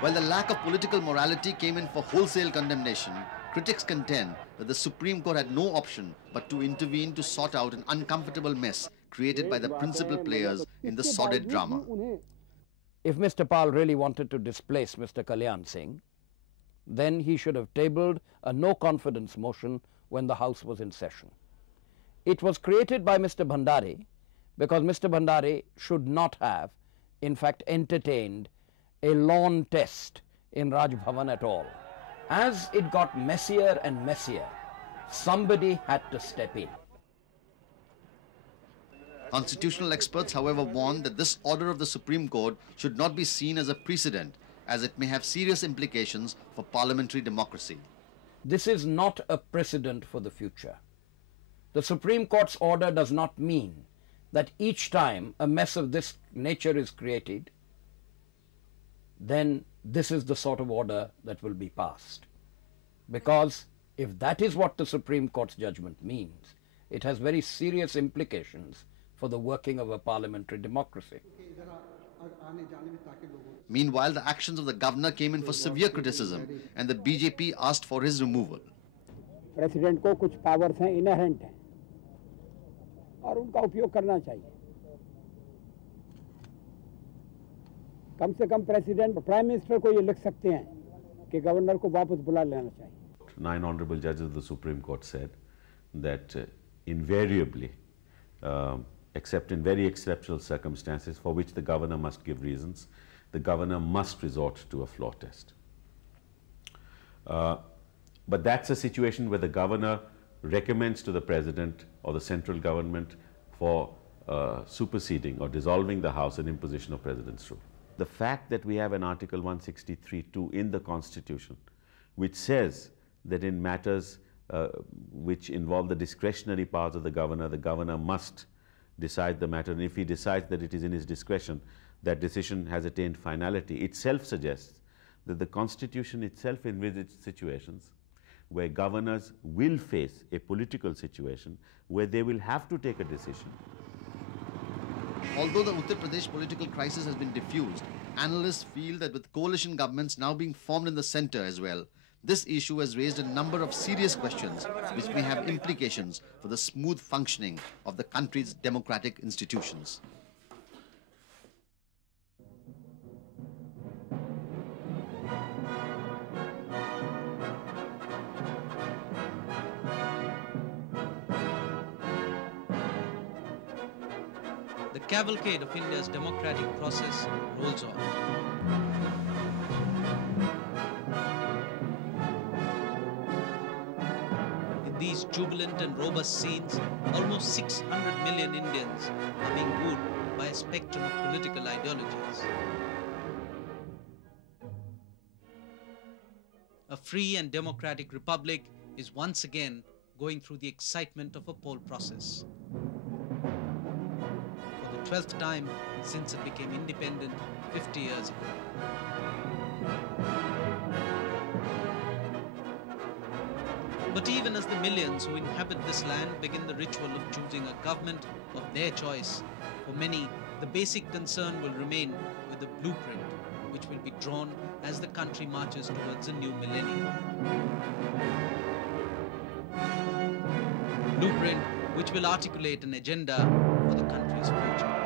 While the lack of political morality came in for wholesale condemnation, critics contend that the Supreme Court had no option but to intervene to sort out an uncomfortable mess created by the principal players in the sordid drama. If Mr. Pal really wanted to displace Mr. Kalyan Singh, then he should have tabled a no-confidence motion when the House was in session. It was created by Mr. Bhandari because Mr. Bhandari should not have, in fact, entertained a lawn test in Raj Bhavan at all. As it got messier and messier, somebody had to step in. Constitutional experts, however, warn that this order of the Supreme Court should not be seen as a precedent, as it may have serious implications for parliamentary democracy. This is not a precedent for the future. The Supreme Court's order does not mean that each time a mess of this nature is created, then this is the sort of order that will be passed. Because if that is what the Supreme Court's judgment means, it has very serious implications for the working of a parliamentary democracy. Meanwhile, the actions of the governor came in for severe criticism and the BJP asked for his removal. President को कुछ powers हैं inherent हैं और उनका उपयोग करना चाहिए. कम से कम प्रेसिडेंट प्राइम मिनिस्टर को ये लिख सकते हैं कि गवर्नर को वापस बुला लेना चाहिए. 9 honourable judges of the Supreme Court said that invariably, except in very exceptional circumstances for which the governor must give reasons, the governor must resort to a floor test. But that's a situation where the governor recommends to the president or the central government for superseding or dissolving the House and imposition of president's rule. The fact that we have an Article 163(2) in the Constitution which says that in matters which involve the discretionary powers of the governor must decide the matter, and if he decides that it is in his discretion, that decision has attained finality, itself suggests that the Constitution itself envisages situations where governors will face a political situation where they will have to take a decision. Although the Uttar Pradesh political crisis has been diffused, analysts feel that with coalition governments now being formed in the centre as well, this issue has raised a number of serious questions which may have implications for the smooth functioning of the country's democratic institutions. The cavalcade of India's democratic process rolls on. In these jubilant and robust scenes, almost 600 million Indians are being wooed by a spectrum of political ideologies. A free and democratic republic is once again going through the excitement of a poll process. 12th time since it became independent 50 years ago. But even as the millions who inhabit this land begin the ritual of choosing a government of their choice, for many, the basic concern will remain with the blueprint which will be drawn as the country marches towards a new millennium. Blueprint which will articulate an agenda for the country's future.